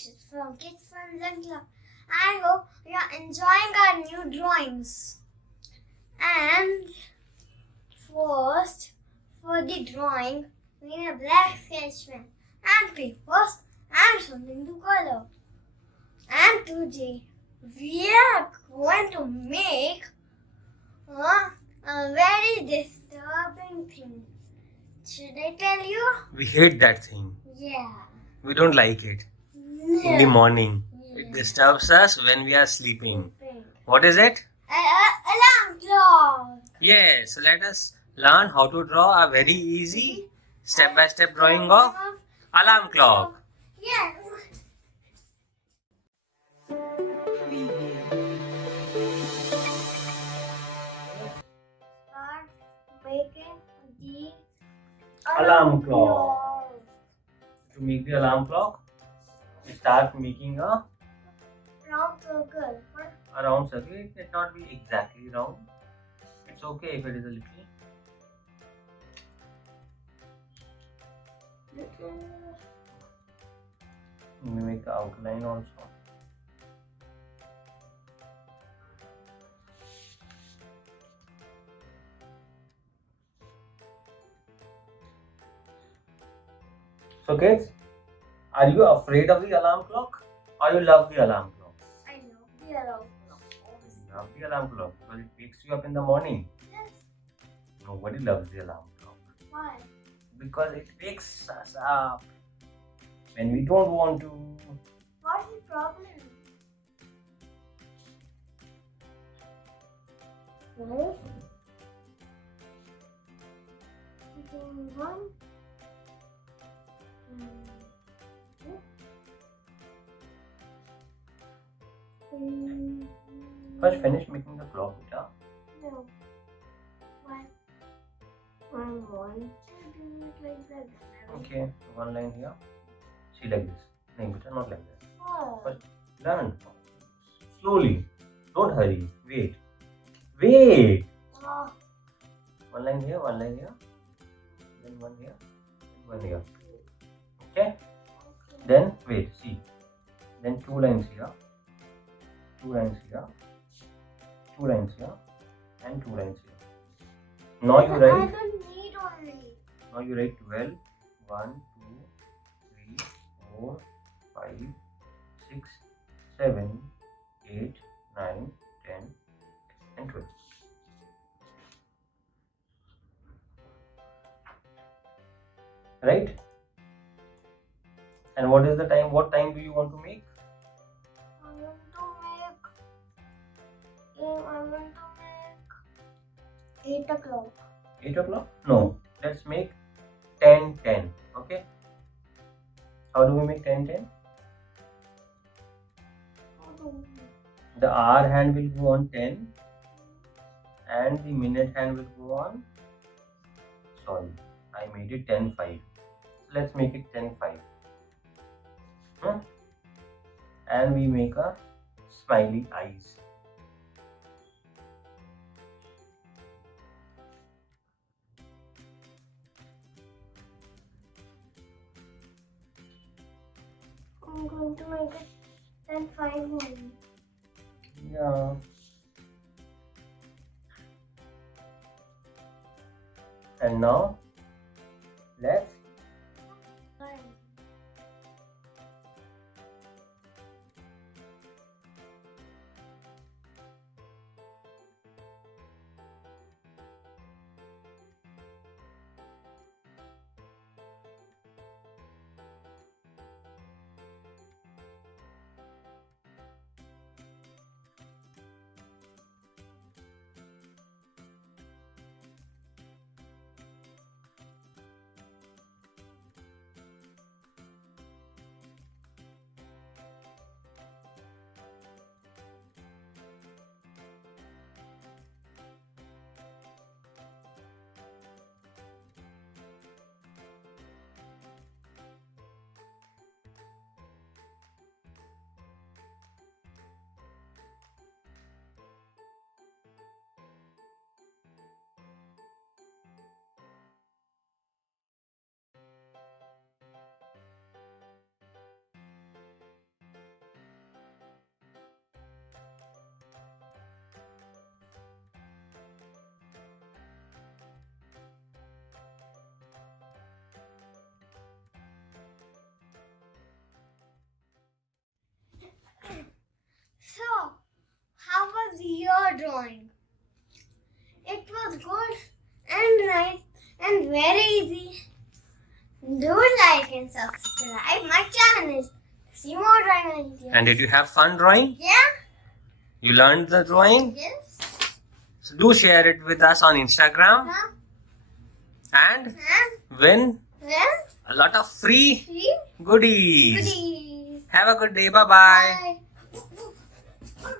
collection from Kids Friends and Club. I hope you are enjoying our new drawings. And first, for the drawing, we need a black sketch pen and papers and something to color. And today, we are going to make a very disturbing thing. Should I tell you? We hate that thing. Yeah. We don't like it. In the morning. It disturbs us when we are sleeping. What is it? Alarm clock. Yes, so let us learn how to draw a very easy step-by-step drawing of alarm clock. Yes. Start making the Alarm clock. To make the alarm clock, we start making a round circle. round circle. It need not be exactly round. It's okay if it is a little. We make the outline also. So kids, are you afraid of the alarm clock or you love the alarm clock? I love the alarm clock. You love the alarm clock because it wakes you up in the morning. Yes. Nobody loves the alarm clock Why? because it wakes us up when we don't want to. What's the problem? No. One. First finish making the clock, beta. No. One. One. Like that. Okay, one line here. See like this. No, beta, not like that. Oh. First learn. Slowly. Don't hurry. Wait. Wait. Oh. One line here, one line here. Then one here. Then one here. Okay? Then wait, see. Then two lines here. Two lines here. Two lines here. And two lines here. Now you I write. don't need only. Now you write 12. 1, 2, 3, 4, 5, 6, 7, 8, 9, 10, and 12. Right? And what is the time? What time do you want to make? I want to make 8 o'clock. 8 o'clock? No. Let's make 10, 10. Okay? How do we make 10, 10? The hour hand will go on 10 and the minute hand will go on. Sorry, I made it 10, 5. So let's make it 10, 5. And we make a smiley eyes. I'm going to make it 10 5 only. Yeah. And now let's and very easy. Do like and subscribe my channel. See more drawing videos. And did you have fun drawing? Yeah. You learned the drawing? Yes. So do share it with us on Instagram Huh? and And win well, a lot of free see goodies. goodies. Have a good day. Bye-bye. Bye.